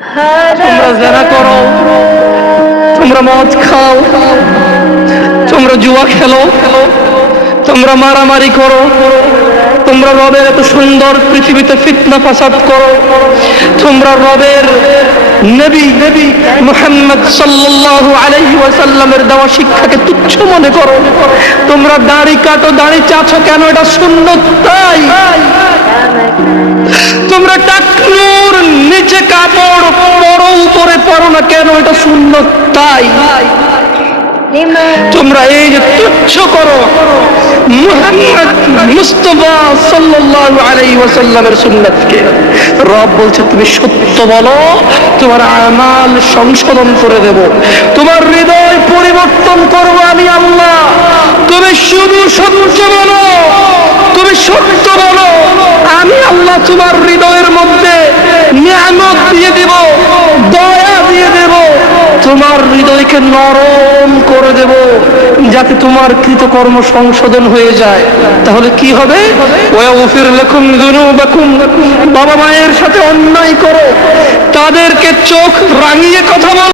তোমরা জেনা করো, তোমরা মদ খাও, তোমরা জুয়া খেলো, তোমরা মারামারি করো, তোমরা রবের এত সুন্দর পৃথিবীতে ফিতনা ফাসাদ করো, তোমরা রবের নবী নবী মুহাম্মদ সাল্লাল্লাহু আলাইহি ওয়াসাল্লামের দেওয়া শিক্ষাকে তুচ্ছ মনে করো। তোমরা দাড়ি কাটো, দাড়ি চাছো কেন? এটা সুন্নত তাই। না কেন এটা সুন্নত তাই। তোমরা এই যে তুচ্ছ করো। মুস্তফা সাল্লাল্লাহু আলাইহি ওয়াসাল্লামের সুন্নাতকে। রব বলছে, তুমি সত্য বলো, তোমার আমাল সংশোধন করে দেব। তোমার হৃদয় পরিবর্তন করব আমি আল্লাহ। তুমি শুধু সত্য বলো, তুমি সত্য বলো, আমি আল্লাহ তোমার হৃদয়ের তোমার হৃদয়কে নরম করে দেব, যাতে তোমার কৃতকর্ম সংশোধন হয়ে যায়। তাহলে কি হবে? বাবা মায়ের সাথে অন্যায় করো। তাদেরকে চোখ রাঙিয়ে কথা বল।